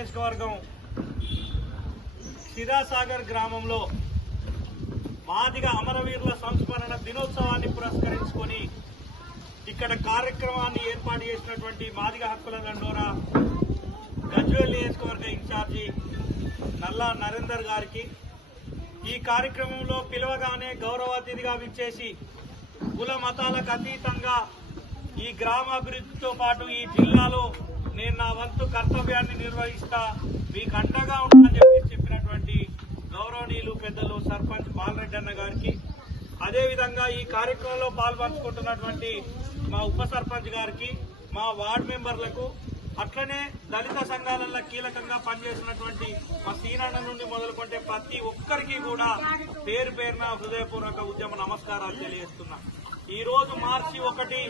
నియోజకవర్గం క్షీరసాగర్ గ్రామంలో మాదిగ అమరవీరుల సంస్మరణ దినోత్సవాన్ని పురస్కరించుకొని ఇక్కడ కార్యక్రమాన్ని ఏర్పాటు చేసినటువంటి మాదిగ హక్కుల దండోరా గజ్వేల్ నియోజకవర్గ ఇన్ఛార్జి నల్లా నరేందర్ గారికి ఈ కార్యక్రమంలో పిలవగానే గౌరవ అతిథిగా విచ్చేసి కుల మతాలకు అతీతంగా ఈ గ్రామాభివృద్ధితో పాటు ఈ జిల్లాలో నేను నా వంతు కర్తవ్యాన్ని నిర్వహిస్తా మీకు అండగా ఉంటానని చెప్పినటువంటి గౌరవనీయులు పెద్దలు సర్పంచ్ బాలరెడ్డి అన్న గారికి, అదేవిధంగా ఈ కార్యక్రమంలో పాల్పంచుకుంటున్నటువంటి మా ఉప సర్పంచ్ గారికి, మా వార్డు మెంబర్లకు, అట్లనే దళిత సంఘాలలో కీలకంగా పనిచేసినటువంటి మా సీనన్న నుండి మొదలుకుంటే ప్రతి ఒక్కరికి కూడా పేరు పేరున హృదయపూర్వక ఉద్యమ నమస్కారాలు తెలియజేస్తున్నా. ఈ రోజు మార్చి 1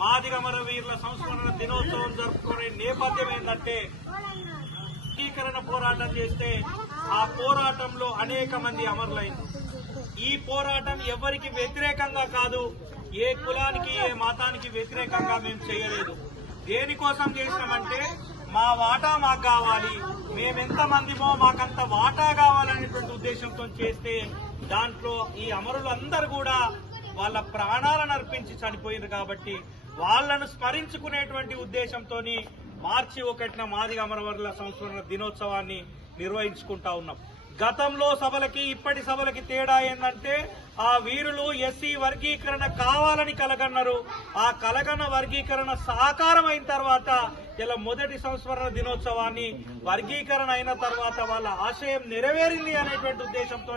మాదిగ అమరవీరుల సంస్మరణ దినోత్సవం జరుపుకునే నేపథ్యం ఏంటంటే, వర్గీకరణ పోరాటం చేస్తే ఆ పోరాటంలో అనేక మంది అమరులైంది. ఈ పోరాటం ఎవరికి వ్యతిరేకంగా కాదు, ఏ కులానికి ఏ మతానికి వ్యతిరేకంగా మేము చేయలేదు. దేనికోసం చేసినామంటే మా వాటా మాకు కావాలి, మేమెంతమందిమో మాకంత వాటా కావాలనేటువంటి ఉద్దేశంతో చేస్తే దాంట్లో ఈ అమరులందరూ కూడా వాళ్ళ ప్రాణాలను అర్పించి చనిపోయింది కాబట్టి వాళ్లను స్మరించుకునేటువంటి ఉద్దేశంతో మార్చి 1 మాదిగ అమరవీరుల సంస్మరణ దినోత్సవాన్ని నిర్వహించుకుంటా ఉన్నాం. గతంలో సభలకి ఇప్పటి సభలకి తేడా ఏంటంటే, ఆ వీరులు ఎస్సీ వర్గీకరణ కావాలని కలగన్నారు. ఆ కలగన్న వర్గీకరణ సాకారం అయిన తర్వాత ఇలా మొదటి సంస్మరణ దినోత్సవాన్ని వర్గీకరణ అయిన తర్వాత వాళ్ళ ఆశయం నెరవేరింది అనేటువంటి ఉద్దేశంతో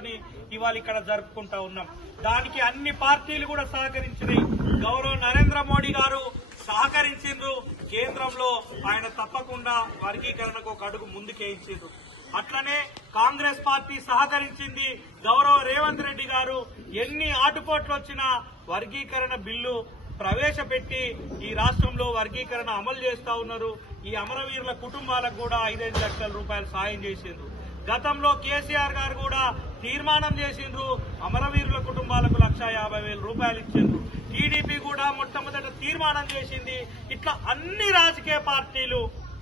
ఇవాళ ఇక్కడ జరుపుకుంటా ఉన్నాం. దానికి అన్ని పార్టీలు కూడా సహకరించినాయి. గౌరవ నరేంద్ర మోడీ గారు సహకరించిండ్రు. కేంద్రంలో ఆయన తప్పకుండా వర్గీకరణకు ఒక అడుగు ముందుకేయించిండ్రు. అట్లనే కాంగ్రెస్ పార్టీ సహకరించింది. గౌరవ రేవంత్ రెడ్డి గారు ఎన్ని ఆటుపోట్లు వచ్చినా వర్గీకరణ బిల్లు ప్రవేశపెట్టి ఈ రాష్ట్రంలో వర్గీకరణ అమలు చేస్తా ఉన్నారు. ఈ అమరవీరుల కుటుంబాలకు కూడా 5 లక్షల రూపాయలు సాయం చేసిండ్రు. గతంలో కేసీఆర్ గారు కూడా తీర్మానం చేసిండ్రు, అమరవీరుల కుటుంబాలకు 1,50,000 రూపాయలు ఇచ్చిండ్రు. టీడీపీ కూడా మొట్టమొదట తీర్మానం చేసింది. ఇట్లా అన్ని రాజకీయ పార్టీలు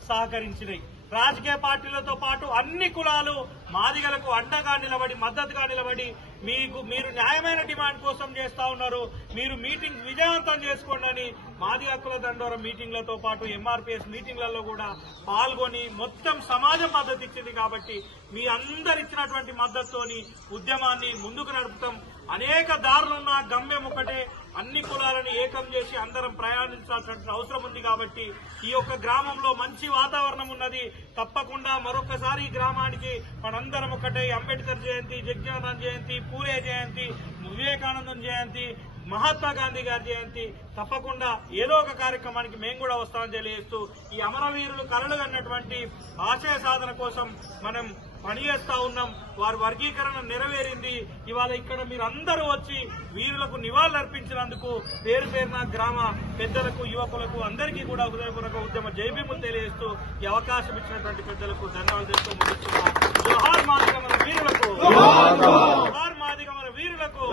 సహకరించినాయి. రాజకీయ పార్టీలతో పాటు అన్ని కులాలు మాదిగలకు అండగా నిలబడి మద్దతుగా నిలబడి మీరు న్యాయమైన డిమాండ్ కోసం చేస్తా ఉన్నారు, మీరు మీటింగ్ విజయవంతం చేసుకోండి అని మాదిగ హక్కుల దండోరా మీటింగ్లతో పాటు ఎంఆర్పీఎస్ మీటింగ్లలో కూడా పాల్గొని మొత్తం సమాజం మద్దతు ఇచ్చింది. కాబట్టి మీ అందరిచ్చినటువంటి మద్దతుతోని ఉద్యమాన్ని ముందుకు నడుపుతాం. అనేక దారులున్న గమ్యం ఒకటే, అన్ని కులాలను ఏకం చేసి అందరం ప్రయాణించాల్సిన అవసరం ఉంది. కాబట్టి ఈ యొక్క గ్రామంలో మంచి వాతావరణం ఉన్నది. తప్పకుండా మరొకసారి ఈ గ్రామానికి మనందరం ఒకటే, అంబేద్కర్ జయంతి, జగ్జీవన్ జయంతి, పూలే జయంతి, వివేకానందం జయంతి, మహాత్మా గాంధీ గారి జయంతి, తప్పకుండా ఏదో ఒక కార్యక్రమానికి మేము కూడా వస్తామని తెలియజేస్తూ, ఈ అమరవీరులు కలలు కన్నటువంటి ఆశయ సాధన కోసం మనం పనిచేస్తా ఉన్నాం. వారి వర్గీకరణ నెరవేరింది. ఇవాళ ఇక్కడ మీరందరూ వచ్చి వీరులకు నివాళులు అర్పించినందుకు పేరు పేరున గ్రామ పెద్దలకు, యువకులకు అందరికీ కూడా హృదయపూర్వక ఉద్యమ జైభీములు తెలియజేస్తూ ఈ అవకాశం ఇచ్చినటువంటి పెద్దలకు ధన్యవాదాలు చేస్తూ ముగిస్తున్నాం. జోహార్ మాదిగ మన వీరులకు, జోహార్ మాదిగ మన వీరులకు.